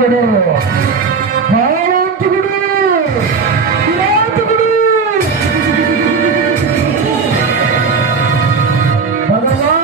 బలవంతుడు బలవంతుడు బలవంతుడు భగవా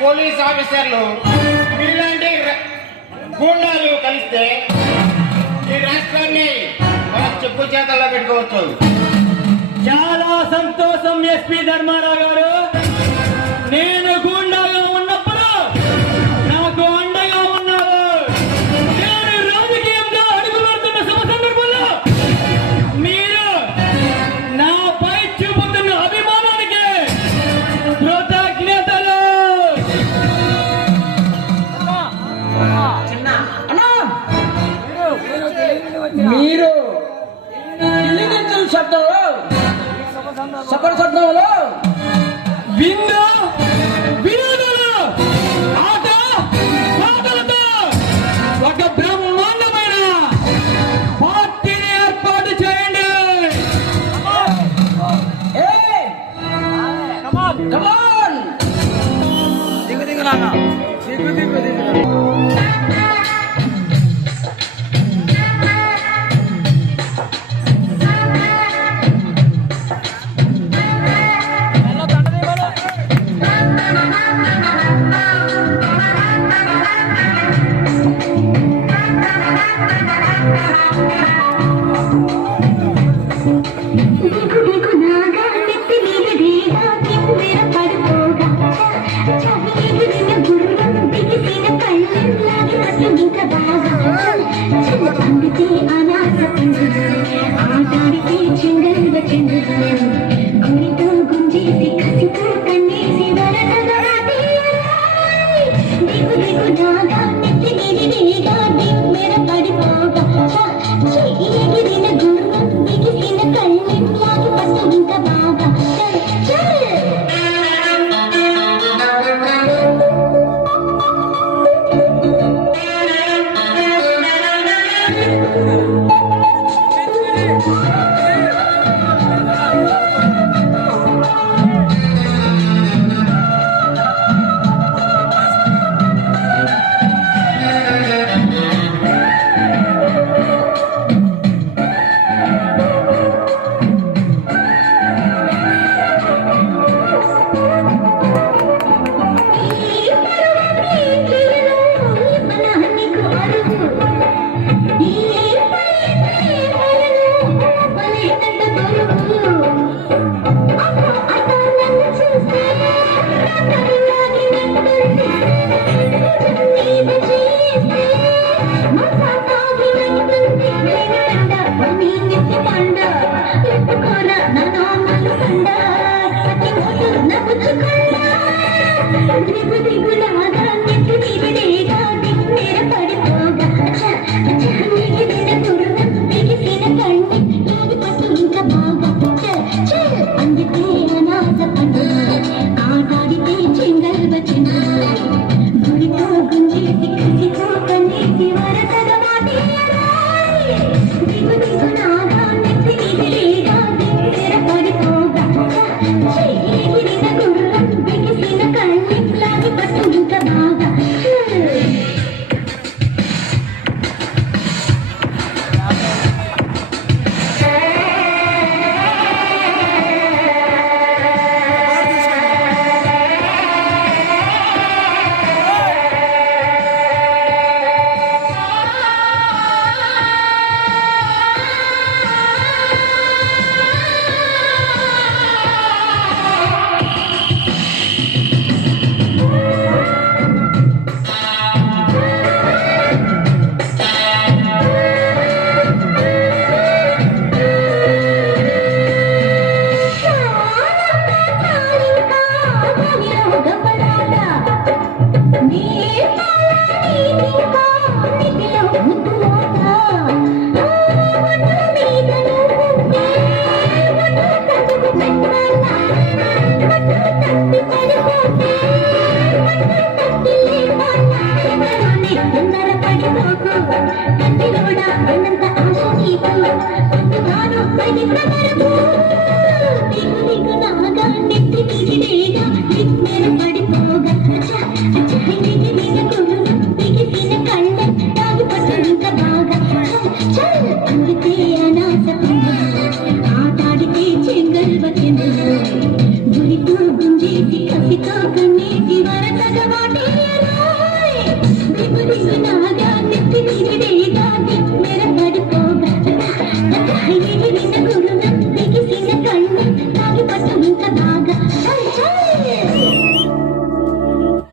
పోలీస్ ఆఫీసర్లు ఇలాంటి గూండాలు కలిస్తే ఈ రాష్ట్రాన్ని మనం చెప్పు చేతల్లో పెట్టుకోవచ్చు. చాలా సంతోషం ఎస్పీ ధర్మారావు గారు. నేను గూండాగా ఉన్నప్పుడు నాకు అండగా ఉన్నారు. నేను రాజకీయంగా అడుగుపెడుతున్న శుభ సందర్భంలో మీరు నాపై చూపుతున్న అభిమానానికి కృతజ్ఞతలు. మీరు శబ్దంలో సపర శబ్దంలో విందు వినోదాలు ఆట పాటలతో ఒక బ్రహ్మాండమైన పార్టీని ఏర్పాటు చేయండి. దిగు దిగు ఇంకా బాగా అందుకే అనాథ పండుగ ఆటాడితే చెంగల్వ చెండుగ గుడితో గుంజేసి కసితో కన్నేసి వరదగా దిగు దిగు నాగా నెత్తి నిడిగా దిమ్మెర పడిపోగా ఎగిరిన గుర్రం బిగిసిన కళ్ళి లాగి పట్టు ఇంకా బాగా అందుకే అనాథ పండుగ ఆటాడితే చెంగల్వ చెండుగ గుడితో గుంజేసి కసితో కన్నేసి వరదగా దిగు దిగు నాగా నెత్తి నిడిగా దిమ్మెర పడిపోగా ఎగిరిన గుర్రం బిగిసిన కళ్ళి లాగి పట్టు ఇంకా బాగా ఆశ నీకు